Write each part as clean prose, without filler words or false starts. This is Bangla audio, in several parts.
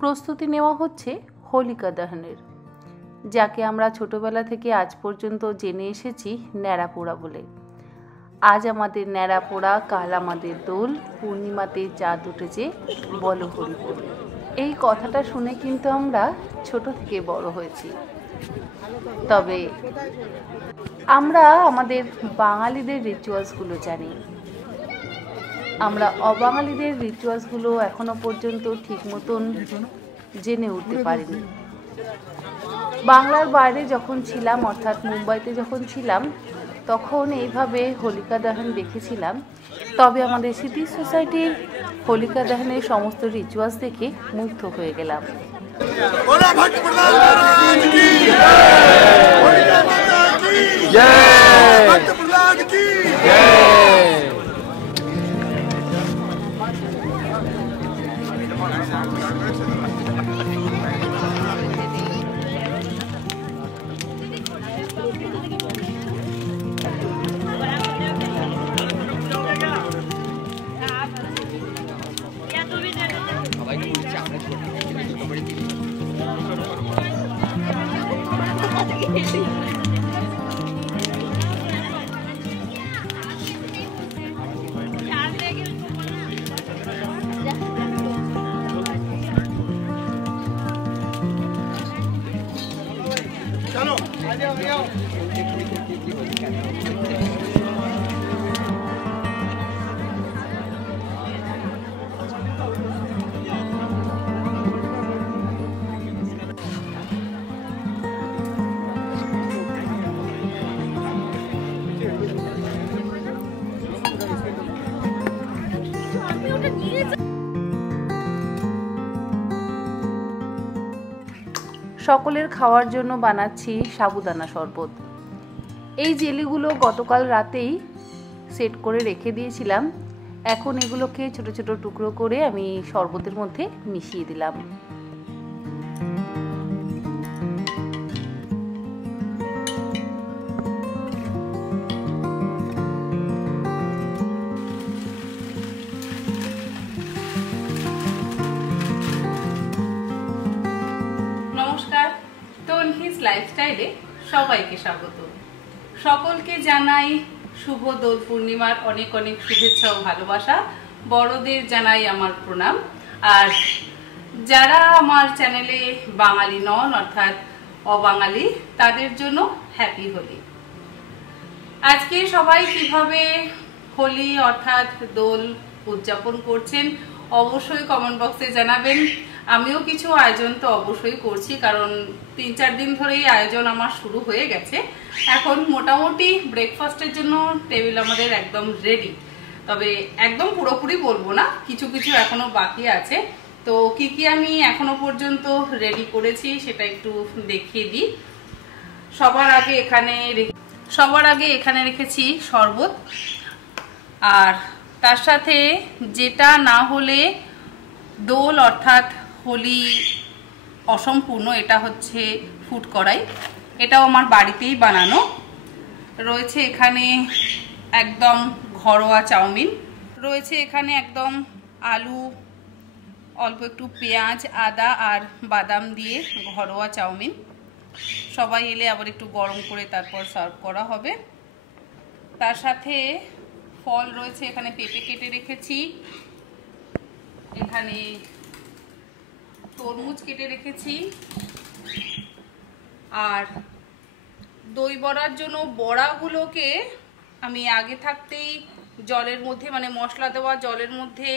প্রস্তুতি নেওয়া হচ্ছে হোলিকা দহনের, যাকে আমরা ছোটবেলা থেকে আজ পর্যন্ত জেনে এসেছি ন্যাড়া পোড়া বলে। আজ আমাদের ন্যাড়া পোড়া, কাল আমাদের দোল, পূর্ণিমাতে চাঁদ উঠেছে, বলো হরি বল। এই কথাটা শুনে কিন্তু আমরা ছোট থেকে বড় হয়েছি। তবে আমরা আমাদের বাঙালিদের রিচুয়ালসগুলো জানি, আমরা অবাঙালিদের রিচুয়ালসগুলো এখনো পর্যন্ত ঠিক মতন জেনে উঠতে পারিনি। বাংলার বাইরে যখন ছিলাম, অর্থাৎ মুম্বাইতে যখন ছিলাম, তখন এইভাবে হোলিকা দহন দেখেছিলাম। তবে আমাদের সিটি সোসাইটির হোলিকা দহনের সমস্ত রিচুয়ালস দেখে মুগ্ধ হয়ে গেলাম। সকলের খাওয়ার জন্য বানাচ্ছি সাবুদানা শরবত। এই জেলিগুলো গতকাল রাতেই সেট করে রেখে দিয়েছিলাম। এখন এগুলোকে ছোট ছোট টুকরো করে আমি শরবতের মধ্যে মিশিয়ে দিলাম। লাইফস্টাইলে সবাইকে স্বাগত। সকলকে জানাই শুভ দোল পূর্ণিমার অনেক অনেক শুভেচ্ছা ও ভালোবাসা। বড়দের জানাই আমার প্রণাম। আর যারা আমার চ্যানেলে বাঙালি নন, অর্থাৎ অবাঙালি, তাদের জন্য হ্যাপি হোলি। আজকে সবাই কিভাবে হোলি অর্থাৎ দোল উদযাপন করছেন অবশ্যই কমেন্ট বক্সে জানাবেন। আমিও কিছু আয়োজন তো অবশ্যই করছি, কারণ 3-4 দিন ধরেই আয়োজন আমার শুরু হয়ে গেছে। এখন মোটামুটি ব্রেকফাস্টের জন্য টেবিল আমাদের একদম রেডি। তবে একদম পুরোপুরি বলবো না, কিছু কিছু এখনো বাকি আছে। তো কি কি আমি এখনো পর্যন্ত রেডি করেছি সেটা একটু দেখিয়ে দিই। সবার আগে এখানে রেখেছি শরবত, আর তার সাথে যেটা না হলে দোল অর্থাৎ হোলি অসম্পূর্ণ, এটা হচ্ছে ফুড কড়াই। এটাও আমার বাড়িতেই বানানো। রয়েছে এখানে একদম ঘরোয়া চাউমিন, রয়েছে এখানে একদম আলু, অল্প একটু পেঁয়াজ, আদা আর বাদাম দিয়ে ঘরোয়া চাউমিন। সবাই এলে আবার একটু গরম করে তারপর সার্ভ করা হবে। তার সাথে ফল রয়েছে, এখানে পেঁপে কেটে রেখেছি, এখানে তরমুজ কেটে রেখেছি, আর দই বড়ার জন্য বড়াগুলোকে আমি আগে থাকতেই জলের মধ্যে, মানে মশলা দেওয়া জলের মধ্যে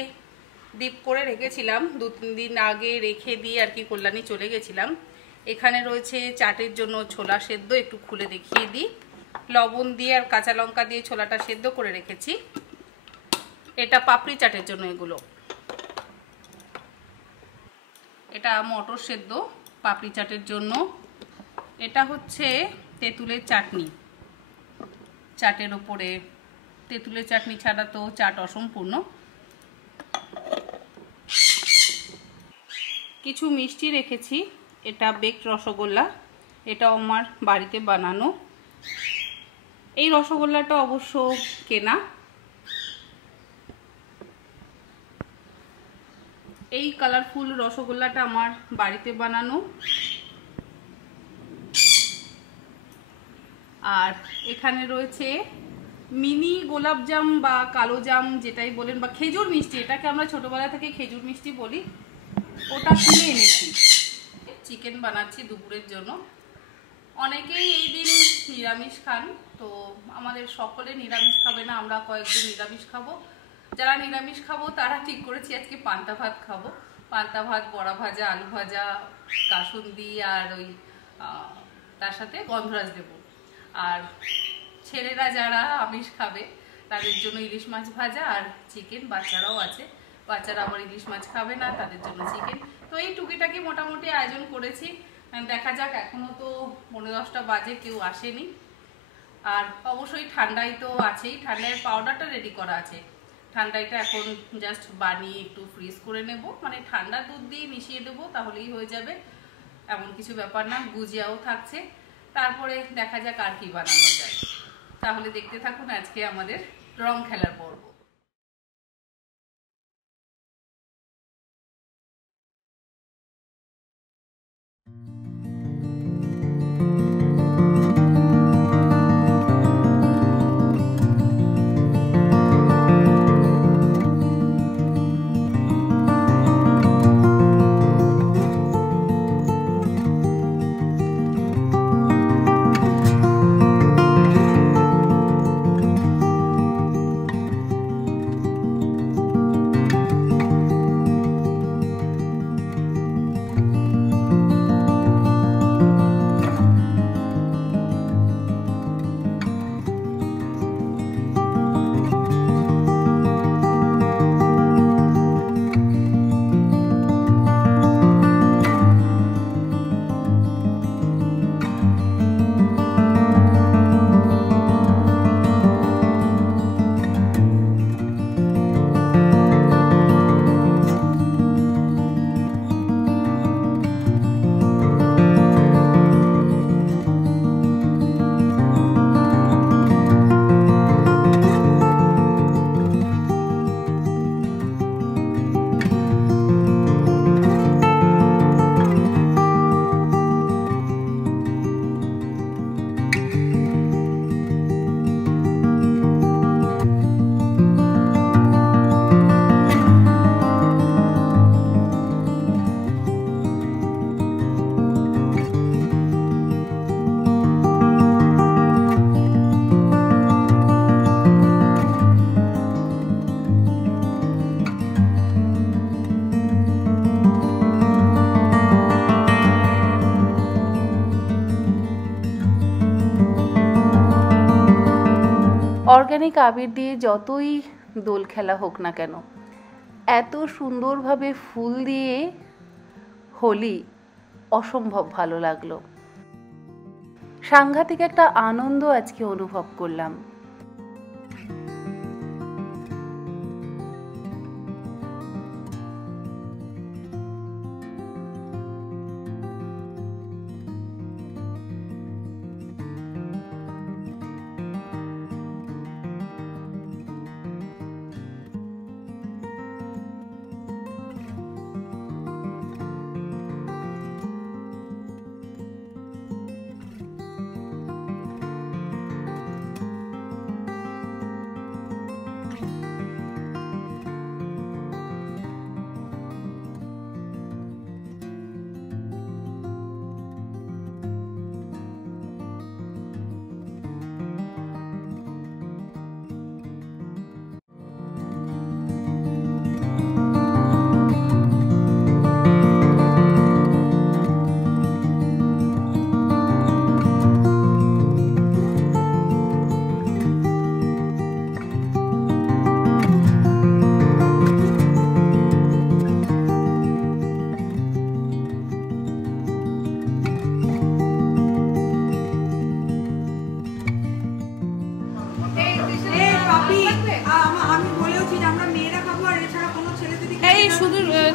ডিপ করে রেখেছিলাম। 2-3 দিন আগে রেখে দিয়ে আর কি কল্যাণী চলে গেছিলাম। এখানে রয়েছে চাটের জন্য ছোলা সেদ্ধ, একটু খুলে দেখিয়ে দিই। লবণ দিয়ে আর কাঁচা লঙ্কা দিয়ে ছোলাটা সেদ্ধ করে রেখেছি। এটা পাপড়ি চাটের জন্য এগুলো। এটা মটর সেদ্ধ পাপড়ি চাটের জন্য। এটা হচ্ছে তেঁতুলের চাটনি। চাটের ওপরে তেঁতুলের চাটনি ছাড়া তো চাট অসম্পূর্ণ। কিছু মিষ্টি রেখেছি, এটা বেকড রসগোল্লা, এটাও আমার বাড়িতে বানানো। এই রসগোল্লাটা অবশ্য কেনা। এই কালারফুল রসগোল্লাটা আমার বাড়িতে বানানো। আর এখানে রয়েছে মিনি গোলাপজাম বা কালো জাম যেটাই বলেন, বা খেজুর মিষ্টি, এটাকে আমরা ছোটবেলা থেকে খেজুর মিষ্টি বলি, ওটা কিনে এনেছি। চিকেন বানাচ্ছি দুপুরের জন্য। অনেকেই এই দিন নিরামিষ খান, তো আমাদের সকলে নিরামিষ খাবে না, আমরা কয়েকজন নিরামিষ খাবো। যারা নিরামিষ খাবো তারা ঠিক করেছি আজকে পান্তা ভাত খাবো। পান্তা ভাত, বড়া ভাজা, আলু ভাজা, কাসুন্দি আর ওই তার সাথে গন্ধরাজ দেবো। আর ছেলেরা যারা আমিষ খাবে তাদের জন্য ইলিশ মাছ ভাজা আর চিকেন। বাচ্চারাও আছে, বাচ্চারা আবার ইলিশ মাছ খাবে না, তাদের জন্য চিকেন। তো এই টুকিটাকি মোটামুটি আয়োজন করেছি। দেখা যাক, এখনো তো 9:10 বাজে, কেউ আসেনি। আর অবশ্যই ঠান্ডাই তো আছেই, ঠান্ডায় পাউডারটা রেডি করা আছে। ঠান্ডাইটা এখন জাস্ট বানিয়ে একটু ফ্রিজ করে নেব, মানে ঠান্ডা দুধ দিয়ে মিশিয়ে দেবো, তাহলেই হয়ে যাবে, এমন কিছু ব্যাপার না। গুজিয়াও থাকছে, তারপরে দেখা যাক আর কি বানানো যায়। তাহলে দেখতে থাকুন আজকে আমাদের রং খেলার পর্ব। অর্গানিক আবির দিয়ে যতই দোল খেলা হোক না কেন, এত সুন্দরভাবে ফুল দিয়ে হোলি অসম্ভব ভালো লাগলো। সাংঘাতিক একটা আনন্দ আজকে অনুভব করলাম।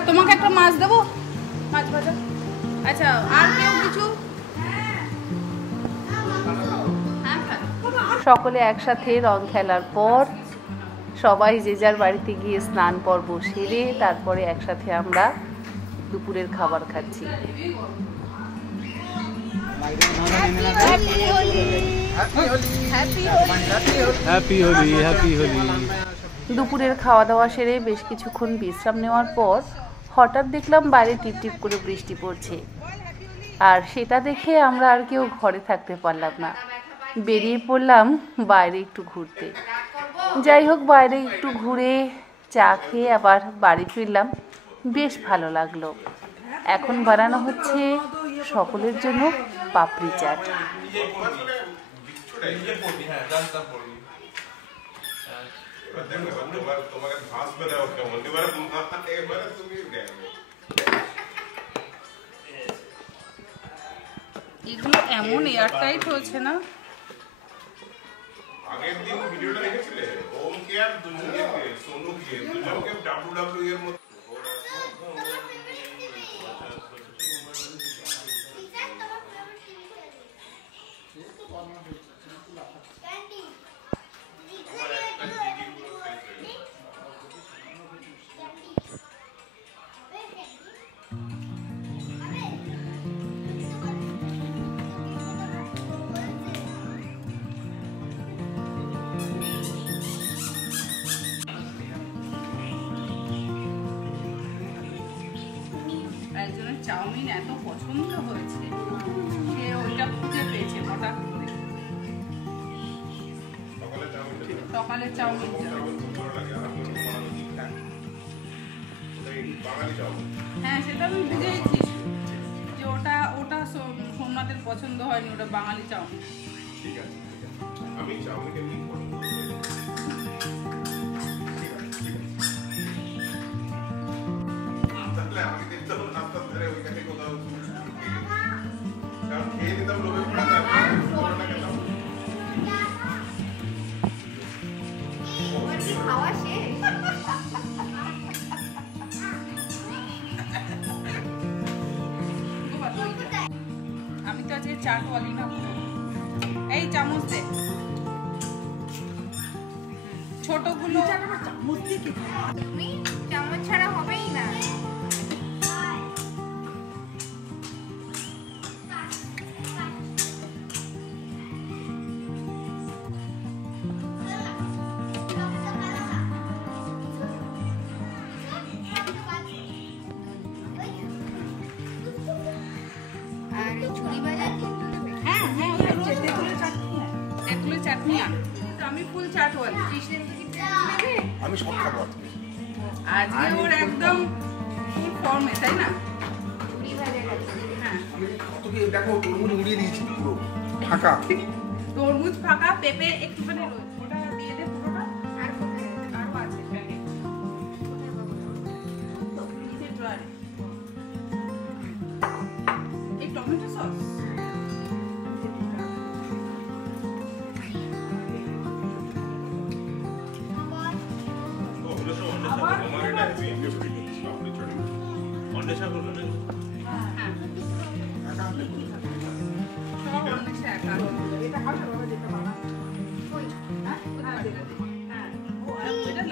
তোমাকে একটা মাছ দেবো, মাছ ভাজা। আচ্ছা, আর কেউ কিছু? সকলে একসাথে রং খেলার পর সবাই যে যার বাড়িতে গিয়ে স্নান পর্ব সেরে তারপরে একসাথে আমরা দুপুরের খাবার খাচ্ছি। দুপুরের খাওয়া দাওয়া সেরে বেশ কিছুক্ষণ বিশ্রাম নেওয়ার পর হঠাৎ দেখলাম বাইরে টিপটিপ করে বৃষ্টি পড়ছে, আর সেটা দেখে আমরা আর কেউ ঘরে থাকতে পারলাম না, বেরিয়ে পড়লাম বাইরে একটু ঘুরতে। যাই হোক, বাইরে একটু ঘুরে চা খেয়ে আবার বাড়ি ফিরলাম, বেশ ভালো লাগলো। এখন বানানো হচ্ছে সকলের জন্য পাপড়ি চাট। এগুলো এমন এয়ারটাইট হয়েছে না? আগের দিন ভিডিওটা দেখেছিলে ওমকে আর দুজনকে সোনুকে দুজনকে WWE এর মতো চাউমিন এত পছন্দ হয়েছে, সে ওইটা খুঁজে পেয়েছে হঠাৎ করে। সকালে চাউমিন হ্যাঁ, সেটা আমি বুঝেইছি যে ওটা সোমনাথের পছন্দ হয়নি, ওটা বাঙালি চাউমিন। ঠিক আছে, আমি চাউমিনকে নিয়ে পছন্দ করি। তাহলে আমি দেখতাম রাস্তার ধারে ওইখানে কোথাও খেয়ে নিতাম লোভে পড়ে খাওয়া শেষ। আমি তো আজকে চাটওয়ালি না, এই চামচ দে ছোটগুলো। তুমি চামচ ছাড়া হবেই না। আমি ফুল চাটওয়ালি, আমি সব খাবো আজকে ওর একদম ফুল ফর্মে, তাই না? হ্যাঁ, দেখো তরমুজ উড়িয়ে দিয়েছি পুরো ফাঁকা, তরমুজ ফাঁকা, পেঁপে একটুখানি রয়েছে, ওটা দিয়ে দে পুরোটা। আর আরো আছে প্যাকেট এই টমেটো সস।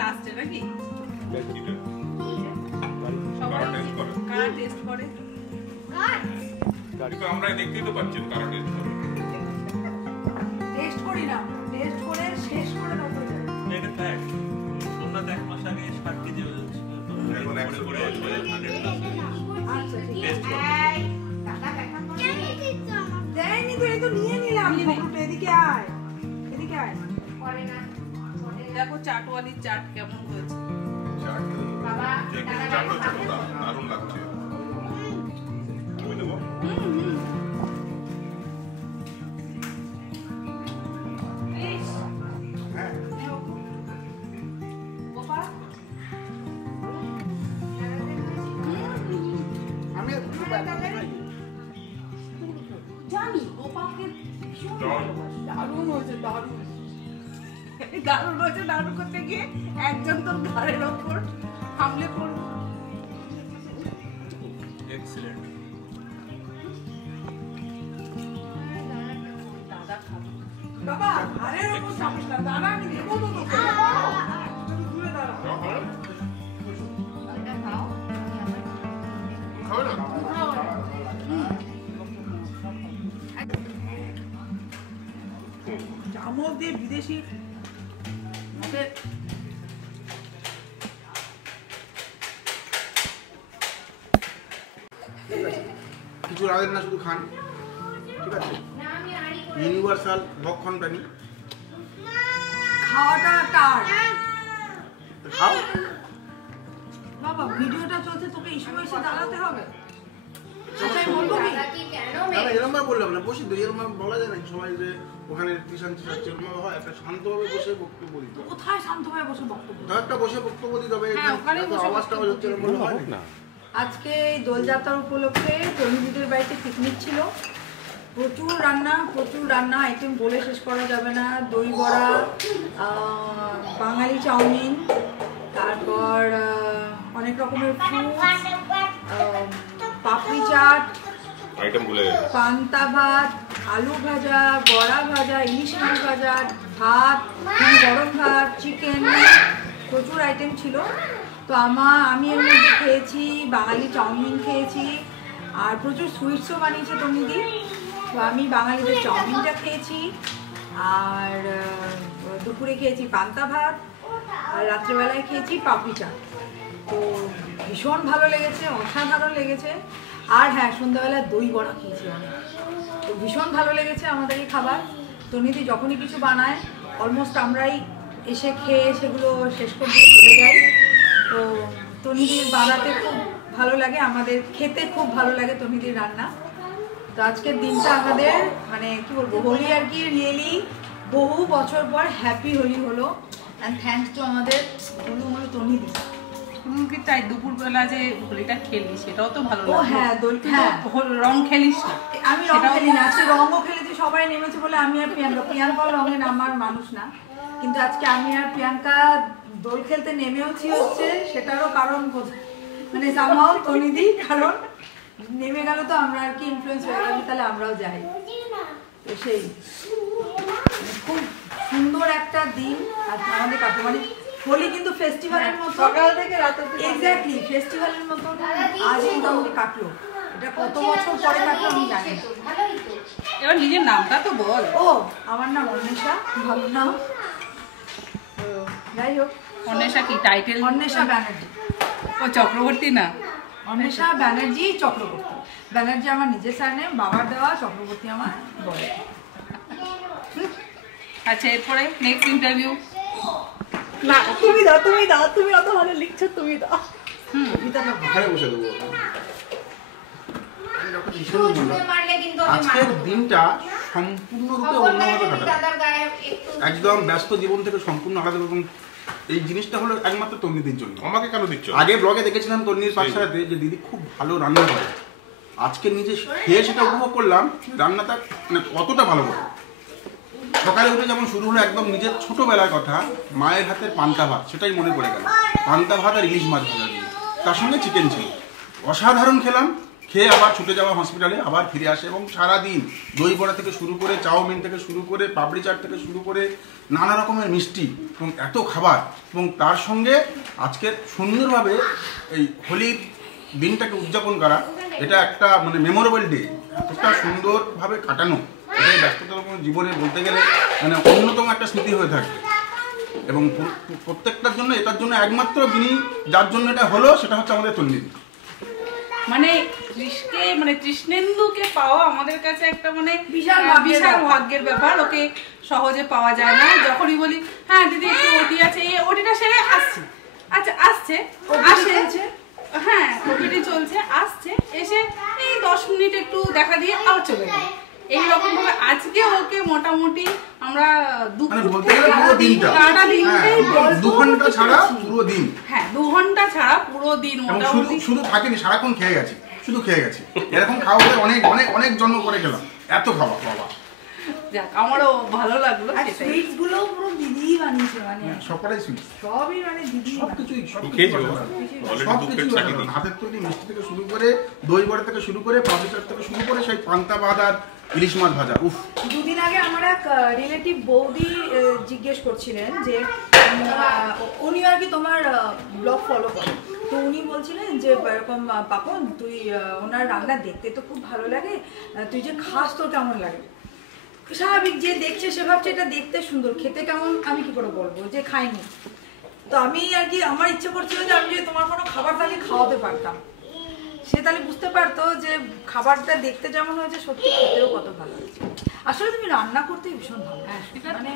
লাস্টে নাকি কারা টেস্ট করে? আমরা দেখতেই তো পাচ্ছি কারা টেস্ট করে। টেস্ট করি না, টেস্ট করে শেষ করে তারপরে এটা ফ্যাক্ট। তোমরা দেখ মাস আগে 60 কেজি এখন 100 করে আচ্ছা ঠিক টেস্ট করো। দেয়নি তো, এই তো নিয়ে নিলাম। ছোটটা এদিকে আয়, এদিকে আয়। করে না। দেখো চাটওয়ালির চাট কেমন হয়েছে। বাবা দারুণ লাগছে। আমি নেবো। হ্যাঁ আমি জানি গোপালকে দারুণ হয়েছে, দারুণ দারুণ হয়েছে। দারুণ করতে গিয়ে একজন তোর ঘরের ওপর হামলে পড়ল। এক্সিলেন্ট। বাবা ঘরের ওপর চাপিস না, দাঁড়া আমি দেবো তো তোকে। দিয়ে বিদেশি আমাদের কিছু রাখেন না, শুধু খান, ঠিক আছে? না আমি আড়ি করে ইউনিভার্সাল ভক্ষণ প্রাণী, খাওয়াটা টার। তো খাও। বাবা ভিডিওটা চলছে, তোকে এই সময় এসে দাঁড়াতে হবে? আচ্ছা আমি বলবো কি? দাদা কি কেন না মেরে এরকম ভাবে বললাম না, বসে দিই, এরকম ভাবে বলা যায় না সবাই যে ওখানে টিউশন টিচার এরকম ভাবে হয়, একটা শান্তভাবে বসে বক্তব্য দিতে হবে। কোথায় শান্তভাবে বসে বক্তব্য? ধর একটা বসে বক্তব্য দিতে হবে, হ্যাঁ, ওখানে এত বসে আওয়াজটা বক্তব্য হচ্ছে, এরকম বললে হয় না। আজকে এই দোলযাত্রার উপলক্ষে তরুণীদের বাড়িতে পিকনিক ছিল। প্রচুর রান্না আইটেম বলে শেষ করা যাবে না। দই বড়া, বাঙালি চাউমিন, তারপর অনেক রকমের ফ্রুটস, পাপড়ি চাট, আইটেম ভুলে গেছে। পান্তা ভাত, আলু ভাজা, বড়া ভাজা, ইলিশ মাছ ভাজা, ভাত, গরম ভাত, চিকেন, প্রচুর আইটেম ছিল। তো আমি এর মধ্যে খেয়েছি বাঙালি চাউমিন খেয়েছি, আর প্রচুর সুইটসও বানিয়েছে তমিদি। তো আমি বাঙালিদের চাউমিনটা খেয়েছি, আর দুপুরে খেয়েছি পান্তা ভাত, আর রাত্রেবেলায় খেয়েছি পাপড়ি চাট। তো ভীষণ ভালো লেগেছে, অসাধারণ লেগেছে। আর হ্যাঁ, সন্ধ্যাবেলা দই বড়া খেয়েছি অনেক। তো ভীষণ ভালো লেগেছে আমাদের এই খাবার। তনিদি যখনই কিছু বানায় অলমোস্ট আমরাই এসে খেয়ে সেগুলো শেষ করে দিয়ে চলে যাই। তো তনিদির বানাতে খুব ভালো লাগে, আমাদের খেতে খুব ভালো লাগে তনিদির রান্না। তো আজকের দিনটা আমাদের মানে কি বলবো, হোলি আর কি, রিয়েলি বহু বছর পর হ্যাপি হোলি হলো। অ্যান্ড থ্যাঙ্কস টু আমাদের হলো তনিদি। কি তাই দুপুরবেলা যে হোলিটা খেলি সেটাও তো ভালো ও লাগলো। হ্যাঁ, হ্যাঁ, রং খেলিস না? আমি রং সেটাও- খেলি না, আজকে রঙও খেলেছি, সবাই নেমেছে বলে আমি আর প্রিয়াঙ্কা রঙের আমার মানুষ না, কিন্তু আজকে আমি আর প্রিয়াঙ্কা দোল খেলতে নেমেওছি হচ্ছে, সেটারও কারণ মানে সামহাও তনিদি, কারণ নেমে গেল তো আমরা আর কি ইনফ্লুয়েন্স হয়ে গেল, তাহলে আমরাও যাই। তো সেই খুব সুন্দর একটা দিন আর আমাদের কাটলো, মানে হোলি কিন্তু ফেস্টিভ্যালের মতো, সকাল থেকে রাত এক্স্যাক্টলি ফেস্টিভ্যালের মতো আজ মোটামুটি কাটলো। এটা কত বছর পরে কাটলো আমি জানি না। ভালোই তো এবার নিজের নামটা তো বল। ও আমার নাম অন্বেষা, ভালো নাম। তো যাই হোক, অন্বেষা কি টাইটেল? অন্বেষা ব্যানার্জি। ও চক্রবর্তী না? অন্বেষা ব্যানার্জি চক্রবর্তী। ব্যানার্জি আমার নিজের সারনেম, বাবার দেওয়া, চক্রবর্তী আমার বলে। আচ্ছা, এরপরে নেক্সট ইন্টারভিউ। না তুমি অত ভালো লিখছো, তুমি দাও। কবিতাটা ঘরে বসে দেবো। আমি যখন ভীষণ বললাম, ছুঁড়ে মারলে কিন্তু আমি আজকের মারবো। দিনটা সম্পূর্ণরূপে খবর নাই অন্যভাবে যদি কাটাবে। দাদার গায়ে একটু একদম ব্যস্ত জীবন থেকে সম্পূর্ণ আলাদা রকম। এই জিনিসটা হলো একমাত্র তন্নিদির জন্য। আমাকে কেন দিচ্ছ? আগে ব্লগে দেখেছিলাম তন্নির পাঠশালাতে যে দিদি খুব ভালো রান্না করে, আজকে নিজে খেয়ে সেটা উপভোগ করলাম রান্নাটা মানে কতটা ভালো করে। সকালে উঠে যেমন শুরু হলো একদম নিজের ছোটবেলার কথা, মায়ের হাতের পান্তা ভাত, সেটাই মনে পড়ে গেল। পান্তা ভাত আর ইলিশ মাছ ভাজা দিয়ে, তার সঙ্গে চিকেন ছিল, অসাধারণ খেলাম। খেয়ে আবার ছুটে যাওয়া হসপিটালে, আবার ফিরে আসে, এবং সারাদিন দই বড়া থেকে শুরু করে, চাউমিন থেকে শুরু করে, পাপড়ি চাট থেকে শুরু করে নানা রকমের মিষ্টি এবং এত খাবার, এবং তার সঙ্গে আজকের সুন্দরভাবে এই হোলির দিনটাকে উদযাপন করা, এটা একটা মানে মেমোরেবল ডে, এতটা সুন্দরভাবে কাটানো, এটাই ব্যস্ততম জীবনে বলতে গেলে মানে অন্যতম একটা স্মৃতি হয়ে থাকবে। এবং প্রত্যেকটার জন্য, এটার জন্য একমাত্র যিনি যার জন্য এটা হলো সেটা হচ্ছে আমাদের তন্নিদি। মানে কৃষ্ণেন্দুকে পাওয়া আমাদের কাছে একটা মানে বিশাল ভাগ্যের বিশাল ব্যাপার। ভাগ্যের ব্যাপার। ওকে সহজে পাওয়া যায় না। যখনই বলি হ্যাঁ দিদি একটু ওটি আছে, এই ওটিটা সেরে আসছে, আচ্ছা আসছে, আসে, হ্যাঁ ওটিটি চলছে, আসছে, এসে এই 10 মিনিট একটু দেখা দিয়ে আবার চলে যায়। এইরকম ভাবে আজকে ওকে মোটামুটি আমরা মানে বলতে গেলে পুরো দিনটা, সারাটা দিনটাই হ্যাঁ, 2 ঘন্টা ছাড়া পুরো দিন। হ্যাঁ 2 ঘন্টা ছাড়া পুরো দিন এবং মোটামুটি। শুধু থাকেনি, সারাক্ষণ খেয়ে গেছে, শুধু খেয়ে গেছে। এরকম খাওয়া বলে অনেক অনেক অনেক জন্ম করে গেলাম, এত খাওয়া বাবা। যাক, আমারও ভালো লাগলো আর সেটাই। সুইটস গুলো পুরো দিদিই বানিয়েছে, মানে সবকটাই সুইট, সবই মানে দিদি সবকিছুই খেয়েছো? সবকিছুই অলরেডি 2 প্লেট চাকিয়ে দিই। হাতের তৈরি মিষ্টি থেকে শুরু করে, দই বড়া থেকে শুরু করে, পাপড়ি চাট থেকে শুরু করে, সেই পান্তা ভাত আর ইলিশ মাছ ভাজা, উফ। দুদিন আগে আমার এক রিলেটিভ বৌদি জিজ্ঞেস করছিলেন যে উনি আর কি তোমার ব্লগ ফলো করে, তো উনি বলছিলেন যে এরকম পাপন তুই ওনার রান্না দেখতে তো খুব ভালো লাগে, তুই যে খাস তোর কেমন লাগে? স্বাভাবিক যে দেখছে সে ভাবছে এটা দেখতে সুন্দর, খেতে কেমন আমি কি করে বলবো যে খাইনি। তো আমি আর কি আমার ইচ্ছে করছিল যে আমি যদি তোমার কোনো খাবার তাকে খাওয়াতে পারতাম, সে তাহলে বুঝতে পারতো যে খাবারটা দেখতে যেমন হয়েছে সত্যি খেতেও কত ভালো হয়েছে। আসলে তুমি রান্না করতে ভীষণ ভালোবাসো, মানে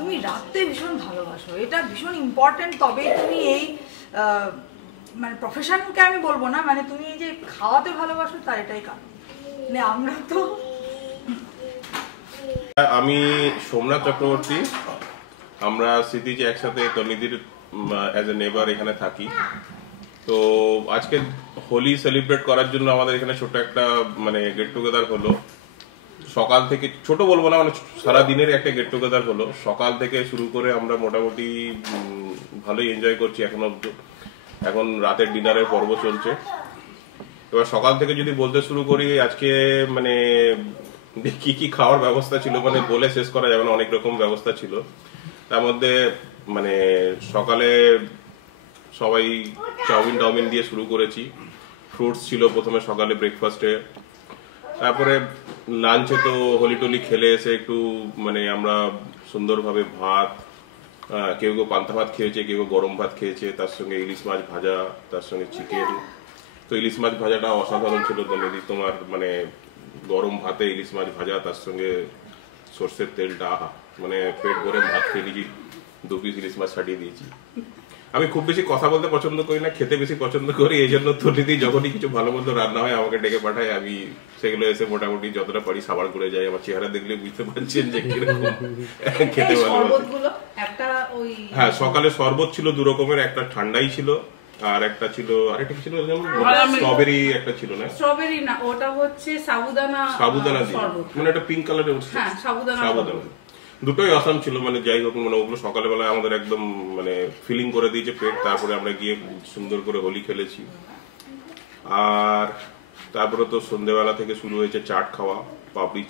তুমি রাঁধতে ভীষণ ভালোবাসো, এটা ভীষণ ইম্পর্টেন্ট। তবে তুমি এই মানে প্রফেশনকে আমি বলবো না, মানে তুমি এই যে খাওয়াতে ভালোবাসো তার এটাই কারণ। মানে আমরা তো আমি সোমনাথ চক্রবর্তী, আমরা স্মৃতিজ একসাথে তন্নিদির অ্যাজ এ নেবার এখানে থাকি। তো আজকে হোলি সেলিব্রেট করার জন্য আমাদের এখানে ছোট একটা মানে গেট টুগেদার হলো। সকাল থেকে, ছোট বলবো না, মানে সারা দিনের একটা গেট টুগেদার হলো। সকাল থেকে শুরু করে আমরা মোটামুটি ভালোই এনজয় করছি এখনো অব্দি। এখন রাতের ডিনারের পর্ব চলছে। এবার সকাল থেকে যদি বলতে শুরু করি আজকে মানে কি কি খাওয়ার ব্যবস্থা ছিল মানে বলে শেষ করা যাবে না, অনেক রকম ব্যবস্থা ছিল। তার মধ্যে মানে সকালে সবাই চাউমিন দিয়ে শুরু করেছি। ফ্রুটস ছিল প্রথমে সকালে ব্রেকফাস্টে, তারপরে লাঞ্চে তো হোলি টোলি খেলে এসে একটু মানে আমরা সুন্দরভাবে ভাত, কেউ কেউ পান্তা ভাত খেয়েছে, কেউ কেউ গরম ভাত খেয়েছে, তার সঙ্গে ইলিশ মাছ ভাজা, তার সঙ্গে চিকেন। তো ইলিশ মাছ ভাজাটা অসাধারণ ছিল তন্নিদি, তোমার মানে গরম ভাতে ইলিশ মাছ ভাজা, তার সঙ্গে সর্ষের তেলটা মানে পেট ভরে ভাত খেয়ে নিয়েছি, 2 পিস ইলিশ মাছ ছাড়িয়ে দিয়েছি। আমি খুব বেশি কথা বলতে পছন্দ করি না, খেতে বেশি পছন্দ করি, এই জন্য তন্নিদি যখনই কিছু ভালো মন্দ রান্না হয় আমাকে ডেকে পাঠায়, আমি সেগুলো এসে মোটামুটি যতটা পারি সাবার করে যাই। আমার চেহারা দেখলে বুঝতে পারছেন যে কিরকম খেতে ভালোবাসি। হ্যাঁ, সকালে শরবত ছিল 2 রকমের, একটা ঠান্ডাই ছিল আর একটা ছিল আরেকটা ছিল যেমন স্ট্রবেরি, একটা ছিল না স্ট্রবেরি না, ওটা হচ্ছে সাবুদানা দিয়ে মানে একটা পিঙ্ক কালারের। হ্যাঁ, সাবুদানা। দুটোই অসাম ছিল, মানে যাই হোক মানে ওগুলো সকালবেলায় আমাদের একদম মানে ফিলিং করে দিয়েছে পেট। তারপরে আমরা গিয়ে সুন্দর করে হোলি খেলেছি। আর তারপরে তো সন্ধ্যেবেলা থেকে শুরু হয়েছে চাট খাওয়া, পাপড়ি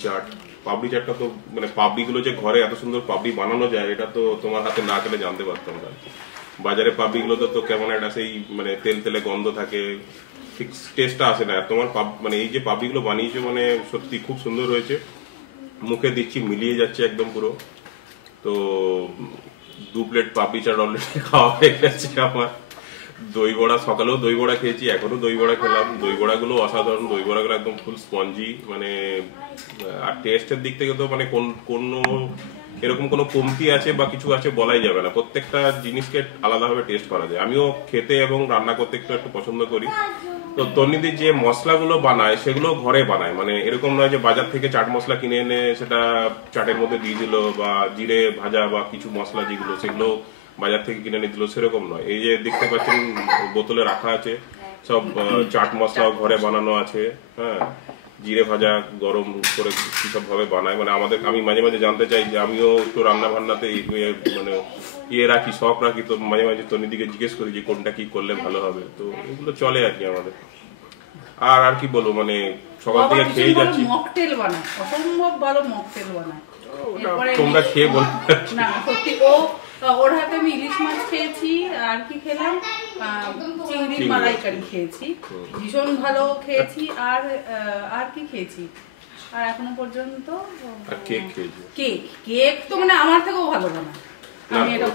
চাটটা তো মানে পাপড়িগুলো যে ঘরে এত সুন্দর পাপড়ি বানানো যায় এটা তো তোমার হাতে না খেলে জানতে পারতাম না। বাজারে পাপড়িগুলো তো কেমন একটা সেই মানে তেলে গন্ধ থাকে, ঠিক টেস্টটা আসে না। তোমার মানে এই যে পাপড়িগুলো বানিয়েছো মানে সত্যি খুব সুন্দর হয়েছে, মুখে দিচ্ছি মিলিয়ে যাচ্ছে একদম পুরো। তো 2 প্লেট পাপড়ি চাট অলরেডি খাওয়া হয়ে গেছে আমার। দই বড়া, সকালেও দই বড়া খেয়েছি, এখনো দই বড়া খেলাম। দই বড়াগুলো অসাধারণ, দই বড়াগুলো একদম ফুল স্পঞ্জি মানে। আর টেস্টের দিক থেকে তো মানে কোনো এরকম কোনো কমতি আছে বা কিছু আছে বলাই যাবে না, প্রত্যেকটা জিনিসকে আলাদাভাবে টেস্ট করা যায়। আমিও খেতে এবং রান্না করতে একটু পছন্দ করি। তো তন্নিদি যে মশলাগুলো বানায় সেগুলো ঘরে বানায়, মানে এরকম নয় যে বাজার থেকে চাট মশলা কিনে এনে সেটা চাটের মধ্যে দিয়ে দিল, বা জিরে ভাজা বা কিছু মশলা যেগুলো সেগুলো বাজার থেকে কিনে এনে দিল, সেরকম নয়। এই যে দেখতে পাচ্ছেন বোতলে রাখা আছে সব চাট মশলা ঘরে বানানো আছে। হ্যাঁ, জিরে ভাজা গরম করে কিসব ভাবে বানায় মানে আমাদের। আমি মাঝে মাঝে জানতে চাই যে আমিও একটু রান্না বান্নাতে মানে রাখি, শখ রাখি, তো মাঝে মাঝে তন্নিদিকে জিজ্ঞেস করি যে কোনটা কি করলে ভালো হবে। তো এগুলো চলে আর কি আমাদের। আর কি বলবো মানে সকাল থেকে খেয়ে যাচ্ছি। মকটেল বানায়, অসম্ভব ভালো মকটেল বানায়। তোমরা খেয়ে বল না সত্যি, ওর হাতে আমি ইলিশ মাছ খেয়েছি, আর কি খেলাম চিংড়ি মালাইকারি খেয়েছি, ভীষণ ভালো খেয়েছি। আর কি খেয়েছি, আর এখনো পর্যন্ত কেক তো মানে আমার থেকেও ভালো বানায়। আমি এটা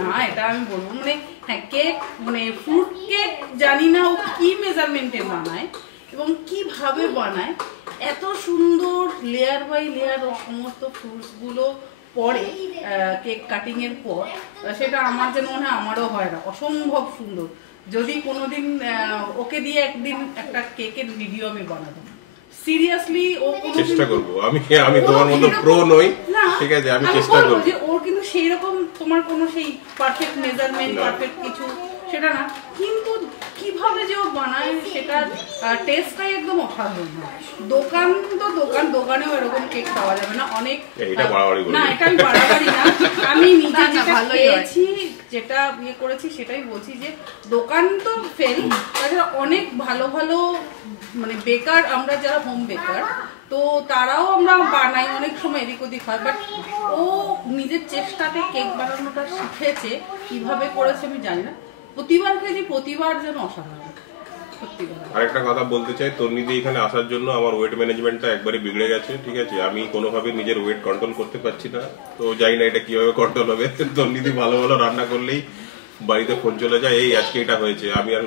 না, এটা আমি বলবো মানে হ্যাঁ, কেক মানে ফ্রুট কেক জানি না ও কি মেজারমেন্টে বানায় এবং কিভাবে বানায়, এত সুন্দর লেয়ার বাই লেয়ার ও সমস্ত ফ্রুটস গুলো পরে কেক কাটিং এর পর, সেটা আমার যেন মনে হয় আমারও হয় না, অসম্ভব সুন্দর। যদি কোনোদিন ওকে দিয়ে একদিন একটা কেকের ভিডিও আমি বানাবো, সিরিয়াসলি ও চেষ্টা করব। আমি তোমার মতো প্রো নই, ঠিক আছে, আমি চেষ্টা করব। যে ওর কিন্তু সেই রকম তোমার কোনো সেই পারফেক্ট মেজারমেন্ট পারফেক্ট কিছু সেটা না, কিন্তু কিভাবে যে ও বানায় সেটা টেস্টটাই একদম অসাধারণ। দোকান তো দোকানেও এরকম কেক পাওয়া যাবে না। অনেক না, এটা আমি বাড়াবাড়ি না, আমি নিজে যেটা খেয়েছি যেটা করেছি সেটাই বলছি যে দোকান তো ফেল, তাছাড়া অনেক ভালো ভালো মানে বেকার, আমরা যারা হোম বেকার তো তারাও আমরা বানাই, অনেক সময় এদিক ওদিক হয়, বাট ও নিজের চেষ্টাতে কেক বানানোটা শিখেছে। কিভাবে করেছে আমি জানি না, প্রতিবার খেয়েছি, প্রতিবার যেন অসাধারণ। সত্যি কথা। আরেকটা কথা বলতে চাই, তন্নিদি এখানে আসার জন্য আমার ওয়েট ম্যানেজমেন্টটা একবারে বিগড়ে গেছে, ঠিক আছে? আমি কোনোভাবে নিজের ওয়েট কন্ট্রোল করতে পারছি না, তো জানি না এটা কিভাবে কন্ট্রোল হবে। তন্নিদি ভালো ভালো রান্না করলেই বাড়িতে ফোন চলে যায়, এই আজকে এটা হয়েছে, আমি আর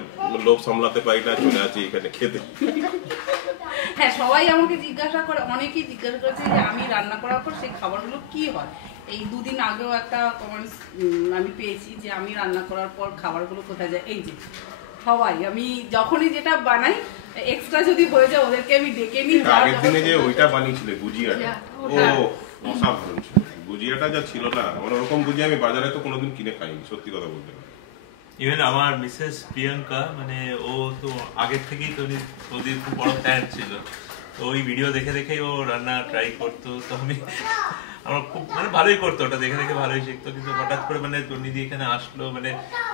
লোভ সামলাতে পারি না, চলে আছি এখানে খেতে। হ্যাঁ, সবাই আমাকে জিজ্ঞাসা করে, অনেকেই জিজ্ঞাসা করেছে যে আমি রান্না করার পর সেই খাবারগুলো কি হয়। এই 2 দিন আগেও একটা কমেন্টস আমি পেয়েছি যে আমি রান্না করার পর খাবারগুলো কোথায় যায়। এই যে সবাই, আমি যখনই যেটা বানাই এক্সট্রা যদি হয়ে যায় ওদেরকে আমি ডেকে নিই। আগের দিনে যে ওইটা বানিয়েছিলে গুজিয়াটা, ও অসাধারণ ছিল। গুজিয়াটা যা ছিল না, মানে ওরকম গুজিয়া আমি বাজারে তো কোনোদিন কিনে খাইনি, সত্যি কথা বলতে। ইভেন আমার মিসেস প্রিয়াঙ্কা, মানে ও তো আগের থেকেই ওদের খুব বড় ফ্যান ছিল, তো ওই ভিডিও দেখে দেখেই ও রান্না ট্রাই করতো। তো আমার খুব মানে ভালোই করতো, ওটা দেখে দেখে ভালোই শিখতো। কিন্তু হঠাৎ করে মানে তন্নিদি এখানে আসলো, মানে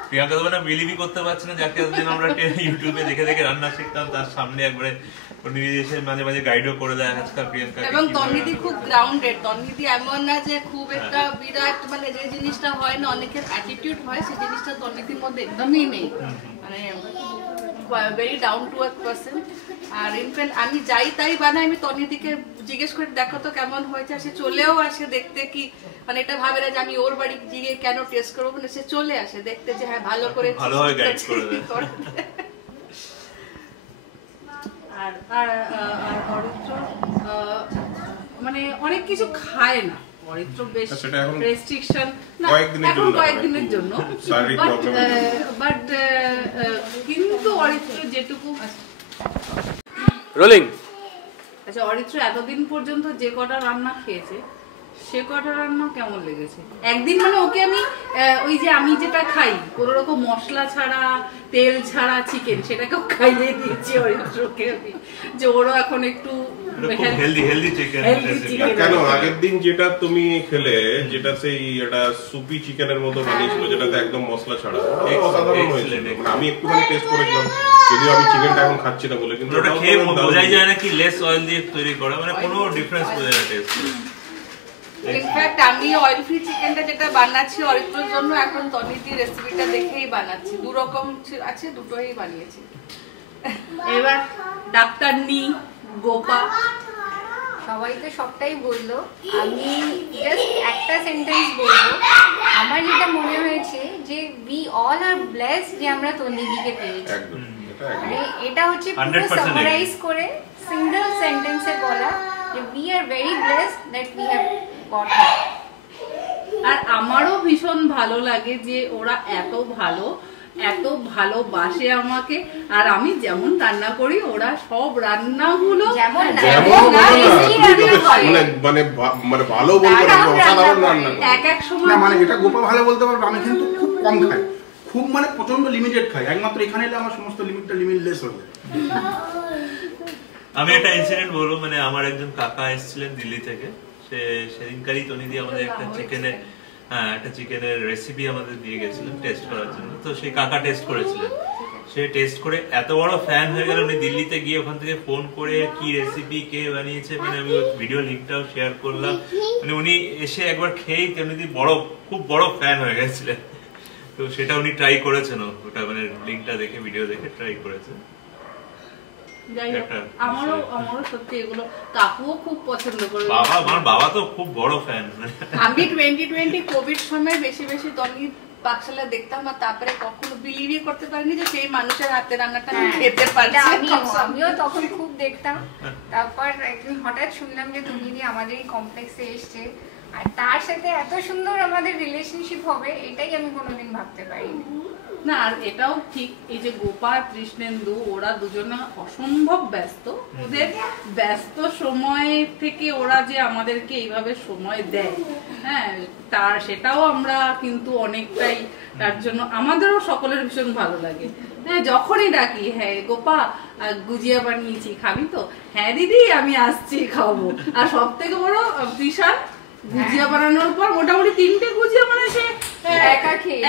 প্রিয়াঙ্কা তো মানে বিলিভই করতে পারছে না, যাকে এতদিন আমরা ইউটিউবে দেখে দেখে রান্না শিখতাম, তার সামনে একবারে তন্নিদি এসে মাঝে মাঝে গাইডও করে দেয় আজকাল প্রিয়াঙ্কা। এবং তন্নিদি খুব গ্রাউন্ডেড। তন্নিদি এমন না যে খুব একটা বিরাট, মানে যে জিনিসটা হয় না অনেকের অ্যাটিটিউড হয়, সেই জিনিসটা তন্নিদির মধ্যে একদমই নেই। মানে very down to earth person. আর ইনফ্যাক্ট আমি যাই তাই বানাই, আমি তন্নিদিকে জিজ্ঞেস করে দেখো তো কেমন হয়েছে, সে চলেও আসে দেখতে। কি মানে এটা ভাবে না যে আমি ওর বাড়ি গিয়ে কেন টেস্ট করবো, মানে সে চলে আসে দেখতে যে হ্যাঁ ভালো করে ভালোভাবে গাইড করে দেয়। আর আর আর অরিত্র মানে অনেক কিছু খায় না। অরিত্র বেশ সেটা এখন রেস্ট্রিকশন না, কয়েকদিনের এখন জন্য, কয়েকদিনের জন্য, শারীরিক প্রবলেম। বাট কিন্তু অরিত্র যেটুকু রোলিং। আচ্ছা, অরিত্র এতদিন পর্যন্ত যে কটা রান্না খেয়েছে সে কটা রান্না কেমন লেগেছে? একদিন মানে ওকে আমি ওই যে আমি যেটা খাই কোনো রকম মশলা ছাড়া তেল ছাড়া চিকেন, সেটাকেও খাইয়ে দিয়েছি অরিত্রকে আমি, যে ওরও এখন একটু হেলদি চিকেন। কেন আগের দিন যেটা তুমি খেলে, যেটা সেই এটা সুপি চিকেনের মতো বানিয়েছিল, যেটাতে একদম মশলা ছাড়া, অসাধারণ হয়েছিল। আমি একটুখানি টেস্ট করেছিলাম, যদিও আমি চিকেনটা এখন খাচ্ছি না বলে, কিন্তু ওটা খেয়ে বোঝাই যায় না কি লেস অয়েল দিয়ে তৈরি করা, মানে কোনো ডিফারেন্স বোঝা যায় টেস্ট। ইনফ্যাক্ট আমি অয়েল ফ্রি চিকেনটা যেটা বানাচ্ছি অরিত্রর জন্য, এখন তন্নিদির রেসিপিটা দেখেই বানাচ্ছি। 2 রকম আছে, দুটোই বানিয়েছি। এবার ডাক্তার নি গোপা সবাই তো সবটাই বললো, আমি জাস্ট একটা সেন্টেন্স বলবো। আমার যেটা মনে হয়েছে যে উই অল আর ব্লেসড যে আমরা তন্নিদিকে পেয়েছি। একদম মানে এটা হচ্ছে পুরো 100% সামারাইজ করে সিঙ্গেল সেন্টেন্সে বলা যে we are very blessed that we have got her. আর আমারও ভীষণ ভালো লাগে যে ওরা এত ভালোবাসে আমাকে। আর আমি যেমন রান্না করি ওরা সব রান্নাগুলো যেমন না, মানে ভালো বলতে পারবো, অসাধারণ রান্না করে। এক সময় না মানে এটা গোপা ভালো বলতে পারবো, আমি কিন্তু খুব কম খাই, খুব মানে প্রচন্ড লিমিটেড খাই। একমাত্র এখানে এলে আমার সমস্ত লিমিটলেস হয়ে যায়। আমি একটা ইনসিডেন্ট বলবো, মানে আমার একজন কাকা এসেছিলেন দিল্লি থেকে, সেদিনকারই তন্নিদি আমাদের একটা চিকেনের রেসিপি আমাদের দিয়ে গেছিলেন টেস্ট করার জন্য। তো সেই কাকা টেস্ট করেছিলেন, সে টেস্ট করে এত বড় ফ্যান হয়ে গেল, উনি দিল্লিতে গিয়ে ওখান থেকে ফোন করে কি রেসিপি কে বানিয়েছে, মানে আমি ভিডিও লিঙ্কটাও শেয়ার করলাম। মানে উনি এসে একবার খেয়েই তন্নিদি খুব বড় ফ্যান হয়ে গেছিলেন। তো সেটা উনি ট্রাই করেছেন, ওটা মানে লিঙ্কটা দেখে ভিডিও দেখে ট্রাই করেছেন। যাই হোক, আমারও সত্যি এগুলো কাকুও খুব পছন্দ করে। আমার বাবা তো খুব বড় ফ্যান। আমি 2020 কোভিড সময় বেশি তন্নি পাকশালা দেখতাম, আর তারপরে কখনো বিলিভই করতে পারিনি যে সেই মানুষের হাতে রান্নাটা আমি খেতে পারছি। আমিও তখন খুব দেখতাম। তারপর একদিন হঠাৎ শুনলাম যে তন্নিদি আমাদের এই কমপ্লেক্সে এসছে, আর তার সাথে এত সুন্দর আমাদের রিলেশনশিপ হবে এটাই আমি কোনোদিন ভাবতে পারিনি। না, আর এটাও ঠিক, এই যে গোপা কৃষ্ণেন্দু ওরা দুজনে অসম্ভব ব্যস্ত। ওদের ব্যস্ত সময় থেকে ওরা যে আমাদেরকে এইভাবে সময় দেয়, হ্যাঁ, সেটাও আমরা কিন্তু অনেকটাই, তার জন্য আমাদেরও সকলের ভীষণ ভালো লাগে। হ্যাঁ, যখনই ডাকি, হ্যাঁ গোপা গুজিয়া বানিয়েছি খাবি তো, হ্যাঁ দিদি আমি আসছি খাওয়াবো। আর সব থেকে বড় তৃষার গুজিয়া বানানোর পর মোটামুটি 3টে গুজিয়া মানে সে একা খেয়ে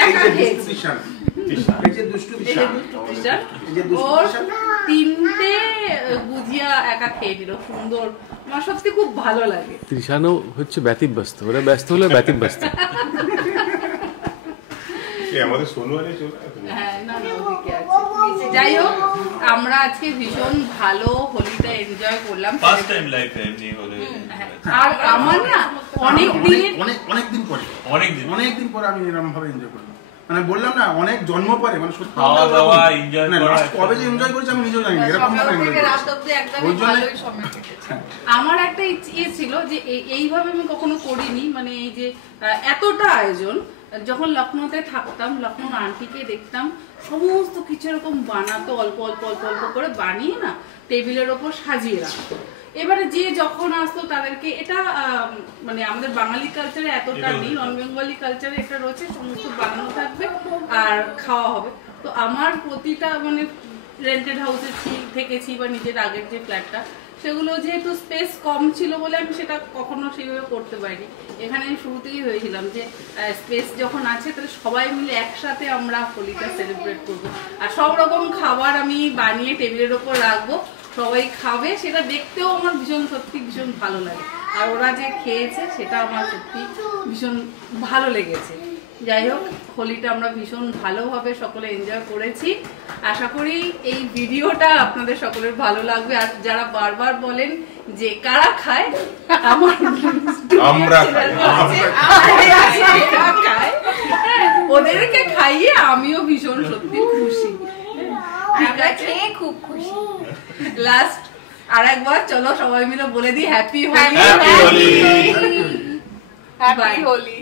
ওর 3টে গুজিয়া একা খেয়ে নিল, সুন্দর। আমার সত্যি খুব ভালো লাগে। তৃষানো হচ্ছে ব্যতিব্যস্ত, ওরা ব্যস্ত হলে ব্যতিব্যস্ত। আমাদের সোনুয়ারে চলে হ্যাঁ, না ওদিকে আছে। যাই হোক আমরা আজকে ভীষণ ভালো হোলিটা এনজয় করলাম। ফার্স্ট টাইম লাইফে এমনি হলে। আর আমার না অনেক অনেকদিন পরে অনেকদিন পরে আমি এরকম ভাবে এনজয় করলাম। মানে বললাম না অনেক জন্ম পরে মানে সত্যি খাওয়া দাওয়া এনজয় না করা last কবে যে এনজয় করেছি আমি নিজেও জানি না এরকম ভাবে সকাল এনজয় থেকে রাত করেছি। অব্দি একদমই ওই জন্য- ভালোই সময় কেটেছে। আমার একটা ইয়ে ছিল যে এইভাবে আমি কখনো করিনি, মানে এই যে এতটা আয়োজন। যখন লখনৌতে থাকতাম, লখনৌ আন্টিকে দেখতাম সমস্ত কিছু এরকম বানাতো, অল্প অল্প অল্প অল্প করে বানিয়ে না টেবিলের ওপর সাজিয়ে রাখতো। এবারে যে যখন আসতো তাদেরকে এটা মানে আমাদের বাঙালি কালচারে এতটা নেই, নন বেঙ্গলি কালচারে এটা রয়েছে, সমস্ত বানানো থাকবে আর খাওয়া হবে। তো আমার প্রতিটা মানে রেন্টেড হাউসে থেকেছি বা নিজের আগের যে ফ্ল্যাটটা, সেগুলো যেহেতু স্পেস কম ছিল বলে আমি সেটা কখনো সেইভাবে করতে পারিনি। এখানে আমি শুরু থেকেই হয়েছিলাম যে স্পেস যখন আছে তাহলে সবাই মিলে একসাথে আমরা হোলিটা সেলিব্রেট করবো, আর সব রকম খাবার আমি বানিয়ে টেবিলের ওপর রাখবো, সবাই খাবে, সেটা দেখতেও আমার সত্যি ভীষণ ভালো লাগে। আর ওরা যে খেয়েছে সেটা আমার সত্যি ভীষণ ভালো লেগেছে। যাই হোক হোলিটা আমরা ভীষণ ভালোভাবে সকলে এনজয় করেছি। আশা করি এই ভিডিওটা আপনাদের সকলের ভালো লাগবে। আর যারা বারবার বলেন যে কারা খায়, আমার আমরা খাই, আমরা খাই, ওদেরকে খাইয়ে আমিও ভীষণ সত্যি খুশি। ঠিক আমরা আছে, খেয়ে খুব খুশি। লাস্ট আর একবার চলো সবাই মিলে বলে দিই happy Holi. Happy Holi. Happy Bye. Holi.